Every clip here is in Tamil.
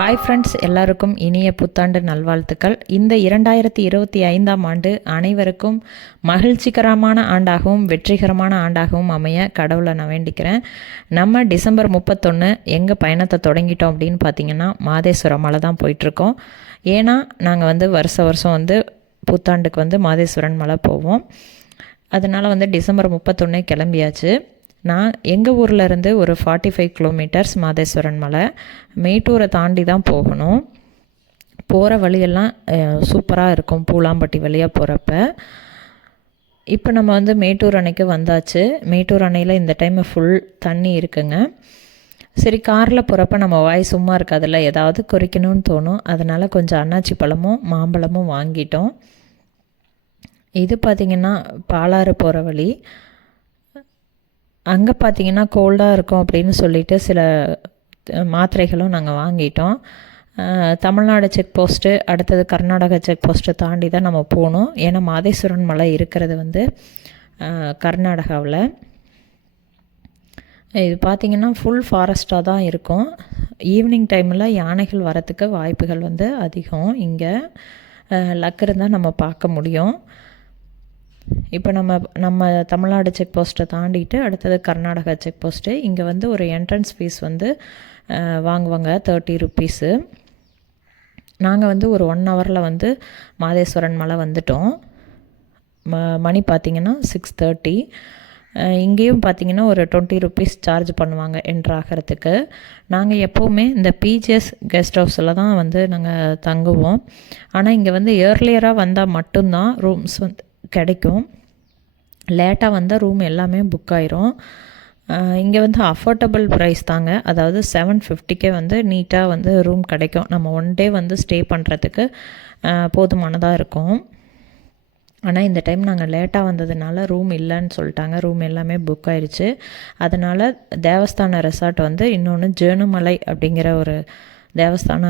ஹாய் ஃப்ரெண்ட்ஸ் எல்லாருக்கும் இனிய புத்தாண்டு நல்வாழ்த்துக்கள். இந்த இரண்டாயிரத்தி இருபத்தி ஐந்தாம் ஆண்டு அனைவருக்கும் மகிழ்ச்சிகரமான ஆண்டாகவும் வெற்றிகரமான ஆண்டாகவும் அமைய கடவுளை நான் வேண்டிக்கிறேன். நம்ம டிசம்பர் முப்பத்தொன்று எங்கள் பயணத்தை தொடங்கிட்டோம் அப்படின்னு பார்த்தீங்கன்னா மாதேஸ்வரம் மலை தான் போயிட்டுருக்கோம். ஏன்னா நாங்கள் வந்து வருஷ வருஷம் வந்து புத்தாண்டுக்கு வந்து மாதேஸ்வரன் மலை போவோம். அதனால் வந்து டிசம்பர் முப்பத்தொன்னே கிளம்பியாச்சு. நான் எங்கள் ஊர்லேருந்து ஒரு ஃபார்ட்டி ஃபைவ் கிலோமீட்டர்ஸ் மாதேஸ்வரன் மலை. மேட்டூரை தாண்டி தான் போகணும். போகிற வழியெல்லாம் சூப்பராக இருக்கும். பூலாம்பட்டி வழியாக போகிறப்ப இப்போ நம்ம வந்து மேட்டூர் அணைக்கு வந்தாச்சு. மேட்டூர் அணையில் இந்த டைம் ஃபுல் தண்ணி இருக்குங்க. சரி காரில் போகிறப்ப நம்ம வாய் சும்மா இருக்காதுல்ல. ஏதாவது குறைக்கணும்னு தோணும். அதனால் கொஞ்சம் அன்னாச்சி பழமும் மாம்பழமும் வாங்கிட்டோம். இது பார்த்திங்கன்னா பாலாறு போகிற வழி. அங்கே பார்த்தீங்கன்னா கோல்டாக இருக்கும் அப்படின்னு சொல்லிட்டு சில மாத்திரைகளும் நாங்கள் வாங்கிட்டோம். தமிழ்நாடு செக் போஸ்ட்டு அடுத்தது கர்நாடகா செக் போஸ்ட்டை தாண்டி தான் நம்ம போகணும். ஏன்னா மாதேஸ்வரன் மலை இருக்கிறது வந்து கர்நாடகாவில். இது பார்த்திங்கன்னா ஃபுல் ஃபாரஸ்ட்டாக தான் இருக்கும். ஈவினிங் டைமில் யானைகள் வரத்துக்கு வாய்ப்புகள் வந்து அதிகம். இங்கே லக் இருந்தால் நம்ம பார்க்க முடியும். இப்போ நம்ம நம்ம தமிழ்நாடு செக் போஸ்ட்டை தாண்டிட்டு அடுத்தது கர்நாடகா செக் போஸ்ட்டு இங்கே வந்து ஒரு என்ட்ரன்ஸ் ஃபீஸ் வந்து வாங்குவாங்க தேர்ட்டி ருப்பீஸு நாங்கள் வந்து ஒரு ஒன் ஹவரில் வந்து மாதேஸ்வரன் மலை வந்துட்டோம். ம மணி பார்த்திங்கன்னா சிக்ஸ் தேர்ட்டி இங்கேயும் பார்த்திங்கன்னா ஒரு டுவெண்ட்டி ருப்பீஸ் சார்ஜ் பண்ணுவாங்க என்ட்ரு ஆகிறதுக்கு. நாங்கள் எப்போவுமே இந்த பிஜிஎஸ் கெஸ்ட் ஹவுஸில் தான் வந்து நாங்கள் தங்குவோம். ஆனால் இங்கே வந்து ஏர்லியராக வந்தால் மட்டும்தான் ரூம்ஸ் வந்து கிடைக்கும். லேட்டாக வந்தால் ரூம் எல்லாமே புக் ஆயிரும். இங்கே வந்து அஃபோர்டபுள் ப்ரைஸ் தாங்க. அதாவது செவன் ஃபிஃப்டிக்கே வந்து நீட்டாக வந்து ரூம் கிடைக்கும். நம்ம ஒன் டே வந்து ஸ்டே பண்ணுறதுக்கு போதுமானதாக இருக்கும். ஆனால் இந்த டைம் நாங்கள் லேட்டாக வந்ததுனால ரூம் இல்லைன்னு சொல்லிட்டாங்க. ரூம் எல்லாமே புக் ஆயிடுச்சு அதனால் தேவஸ்தான ரெசார்ட் வந்து இன்னொன்று ஜேனுமலை அப்படிங்கிற ஒரு தேவஸ்தான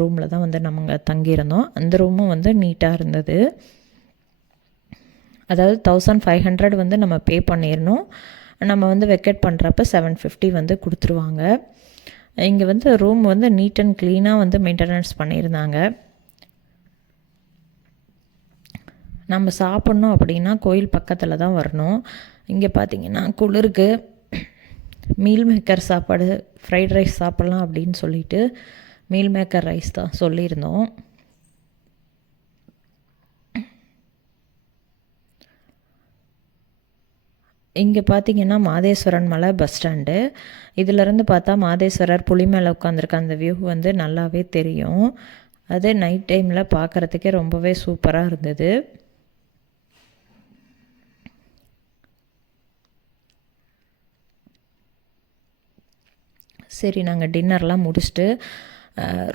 ரூமில் தான் வந்து நம்ம தங்கியிருந்தோம். அந்த ரூமும் வந்து நீட்டாக இருந்தது. அதாவது தௌசண்ட் ஃபைவ் ஹண்ட்ரட் வந்து நம்ம பே பண்ணிடணும் நம்ம வந்து வெக்கேட் பண்ணுறப்ப செவன் ஃபிஃப்டி வந்து கொடுத்துருவாங்க. இங்கே வந்து ரூம் வந்து நீட் அண்ட் க்ளீனாக வந்து மெயின்டெனன்ஸ் பண்ணியிருந்தாங்க நம்ம சாப்பிட்ணும் அப்படின்னா கோயில் பக்கத்தில் தான் வரணும். இங்கே பார்த்தீங்கன்னா குளிருக்கு. மீல் மேக்கர் சாப்பாடு ஃப்ரைட் ரைஸ் சாப்பிட்லாம் அப்படின்னு சொல்லிட்டு மீல் மேக்கர் ரைஸ் தான் சொல்லியிருந்தோம். இங்கே பார்த்தீங்கன்னா மாதேஸ்வரன் மலை பஸ் ஸ்டாண்டு இதிலருந்து பார்த்தா மாதேஸ்வரர் புலி மேலே உட்காந்துருக்க அந்த வியூ வந்து நல்லாவே தெரியும். அது நைட் டைமில் பார்க்குறதுக்கே ரொம்பவே சூப்பராக இருந்தது. சரி நாங்கள் டின்னர்லாம் முடிச்சுட்டு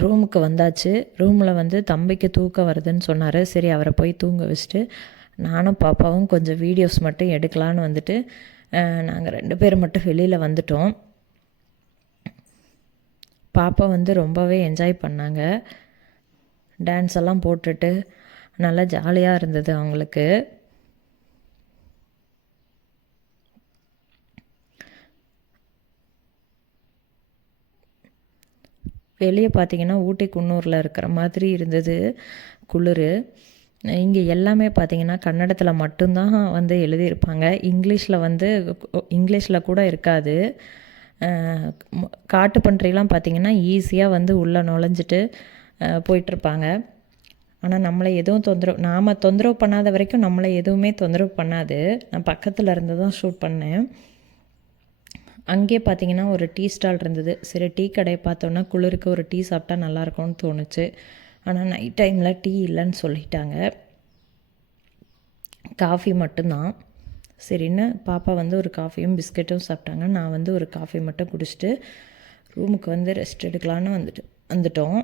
ரூமுக்கு வந்தாச்சு. ரூமில் வந்து தம்பிக்கு தூக்கம் வருதுன்னு சொன்னார். சரி அவரை போய் தூங்க வச்சுட்டு நானும் பாப்பாவும் கொஞ்சம் வீடியோஸ் மட்டும் எடுக்கலான்னு வந்துட்டு நாங்கள் ரெண்டு பேர் மட்டும் வெளியில் வந்துட்டோம். பாப்பா வந்து ரொம்பவே என்ஜாய் பண்ணாங்க. டான்ஸ் எல்லாம் போட்டுட்டு நல்லா ஜாலியாக இருந்தது அவங்களுக்கு. வெளியே பார்த்தீங்கன்னா ஊட்டி குன்னூரில் இருக்கிற மாதிரி இருந்தது குளிர். இங்கே எல்லாமே பார்த்தீங்கன்னா கன்னடத்தில் மட்டும்தான் வந்து எழுதியிருப்பாங்க. இங்கிலீஷில் வந்து இங்கிலீஷில் கூட இருக்காது. காட்டு பன்றிலாம் பார்த்திங்கன்னா ஈஸியாக வந்து உள்ளே நுழைஞ்சிட்டு போயிட்டுருப்பாங்க. ஆனால் நம்மளை எதுவும் தொந்தரவு நாம் தொந்தரவு பண்ணாத வரைக்கும் நம்மளை எதுவுமே தொந்தரவு பண்ணாது. நான் பக்கத்தில் இருந்து தான் ஷூட் பண்ணேன். அங்கேயே பார்த்தீங்கன்னா ஒரு டீ ஸ்டால் இருந்தது. சரி டீ கடையை பார்த்தோன்னா குளிருக்கு ஒரு டீ சாப்பிட்டா நல்லாயிருக்கும்னு தோணுச்சு. ஆனால் நைட் டைமில் டீ இல்லைன்னு சொல்லிட்டாங்க. காஃபி மட்டும்தான். சரின்னு பாப்பா வந்து ஒரு காஃபியும் பிஸ்கெட்டும் சாப்பிட்டாங்க. நான் வந்து ஒரு காஃபி மட்டும் குடிச்சிட்டு ரூமுக்கு வந்து ரெஸ்ட் எடுக்கலான்னு வந்துட்டு வந்துட்டோம்.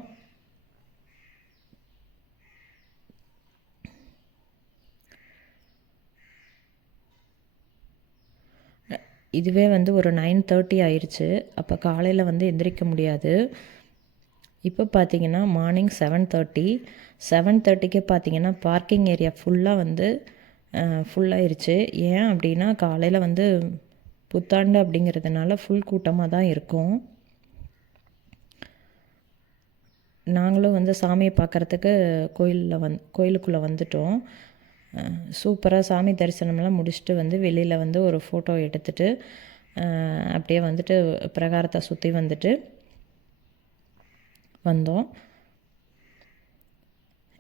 இதுவே வந்து ஒரு நைன் தேர்ட்டி ஆயிடுச்சு அப்போ காலையில் வந்து எந்திரிக்க முடியாது. இப்போ பார்த்தீங்கன்னா மார்னிங் செவன் தேர்ட்டி செவன் தேர்ட்டிக்கே பார்த்தீங்கன்னா பார்க்கிங் ஏரியா ஃபுல்லாக வந்து ஃபுல்லாகிருச்சு ஏன் அப்படின்னா காலையில் வந்து புத்தாண்டு அப்படிங்கிறதுனால ஃபுல் கூட்டமாக தான் இருக்கும். நாங்களும் வந்து சாமியை பார்க்குறதுக்கு கோயிலில் வந் கோயிலுக்குள்ளே வந்துட்டோம். சூப்பராக சாமி தரிசனம்லாம் முடிச்சுட்டு வந்து வெளியில் வந்து ஒரு ஃபோட்டோ எடுத்துகிட்டு அப்படியே வந்துட்டு பிரகாரத்தை சுற்றி வந்துட்டு வந்தோம்.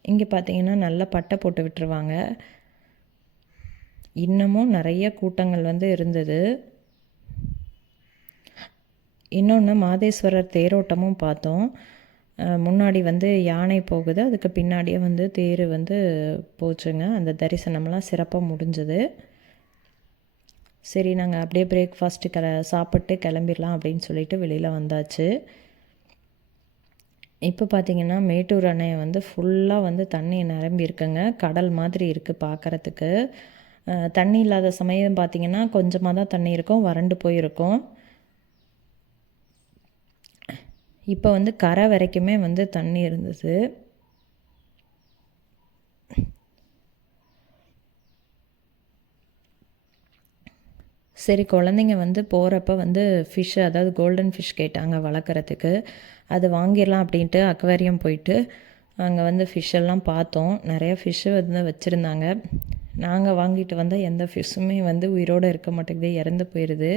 இங்கே பார்த்தீங்கன்னா நல்லா பட்டை போட்டு விட்டுருவாங்க. இன்னமும் நிறைய கூட்டங்கள் வந்து இருந்தது. இன்னொன்று மாதேஸ்வரர் தேரோட்டமும் பார்த்தோம். முன்னாடி வந்து யானை போகுது. அதுக்கு பின்னாடியே வந்து தேர் வந்து போச்சுங்க. அந்த தரிசனம்லாம் சிறப்பாக முடிஞ்சது. சரி நாங்கள் அப்படியே பிரேக்ஃபாஸ்ட்டு கிள சாப்பிட்டு கிளம்பிடலாம் அப்படின்னு சொல்லிட்டு வெளியில் வந்தாச்சு. இப்போ பார்த்திங்கன்னா மேட்டூர் அணையை வந்து ஃபுல்லாக வந்து தண்ணி நிரம்பி இருக்குங்க கடல் மாதிரி இருக்குது பார்க்குறதுக்கு. தண்ணி இல்லாத சமயம் பார்த்தீங்கன்னா கொஞ்சமாக தான் தண்ணி இருக்கும் வறண்டு போயிருக்கும். இப்போ வந்து கரை வரைக்குமே வந்து தண்ணி இருந்தது. சரி குழந்தைங்க வந்து போகிறப்ப வந்து ஃபிஷ் அதாவது கோல்டன் ஃபிஷ் கேட்டாங்க வளர்க்குறதுக்கு. அது வாங்கிடலாம் அப்படின்ட்டு அக்வேரியம் போயிட்டு அங்கே வந்து ஃபிஷ் எல்லாம் பார்த்தோம். நிறைய ஃபிஷ்ஷு வந்து வச்சுருந்தாங்க. நாங்கள் வாங்கிட்டு வந்தால் எந்த ஃபிஷ்ஷுமே வந்து உயிரோடு இருக்க மாட்டேங்குது இறந்து போயிடுது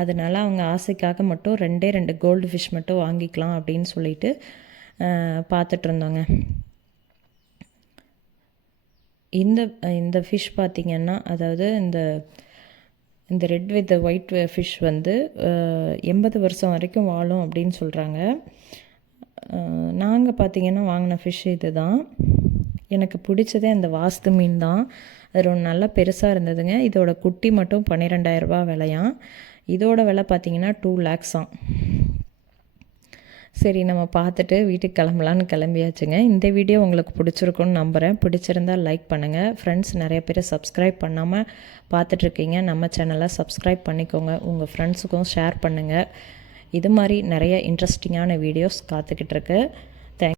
அதனால அவங்க ஆசைக்காக மட்டும் ரெண்டே ரெண்டு கோல்டு ஃபிஷ் மட்டும் வாங்கிக்கலாம் அப்படின்னு சொல்லிட்டு பார்த்துட்டு இருந்தோங்க. இந்த இந்த ஃபிஷ் பார்த்திங்கன்னா அதாவது இந்த இந்த ரெட் வித் ஒயிட் ஃபிஷ் வந்து எண்பது வருஷம் வரைக்கும் வாழும் அப்படின்னு சொல்கிறாங்க நாங்கள் பார்த்தீங்கன்னா வாங்கின ஃபிஷ் இது தான் எனக்கு பிடிச்சதே அந்த வாஸ்து மீன் தான். அது ரொம்ப நல்லா பெருசாக இருந்ததுங்க. இதோட குட்டி மட்டும் பன்னிரெண்டாயிரரூபா விலையாம். இதோட விலை பார்த்திங்கன்னா டூ லேக்ஸாம் சரி நம்ம பார்த்துட்டு வீட்டுக்கு கிளம்பலான்னு கிளம்பியாச்சுங்க. இந்த வீடியோ உங்களுக்கு பிடிச்சிருக்குன்னு நம்புகிறேன் பிடிச்சிருந்தா லைக் பண்ணுங்கள் ஃப்ரெண்ட்ஸ் நிறைய பேர் சப்ஸ்கிரைப் பண்ணாமல் பார்த்துட்ருக்கீங்க. நம்ம சேனலை சப்ஸ்கிரைப் பண்ணிக்கோங்க. உங்கள் ஃப்ரெண்ட்ஸுக்கும் ஷேர் பண்ணுங்கள் இது மாதிரி நிறைய இன்ட்ரெஸ்டிங்கான வீடியோஸ் காத்துக்கிட்டு இருக்கு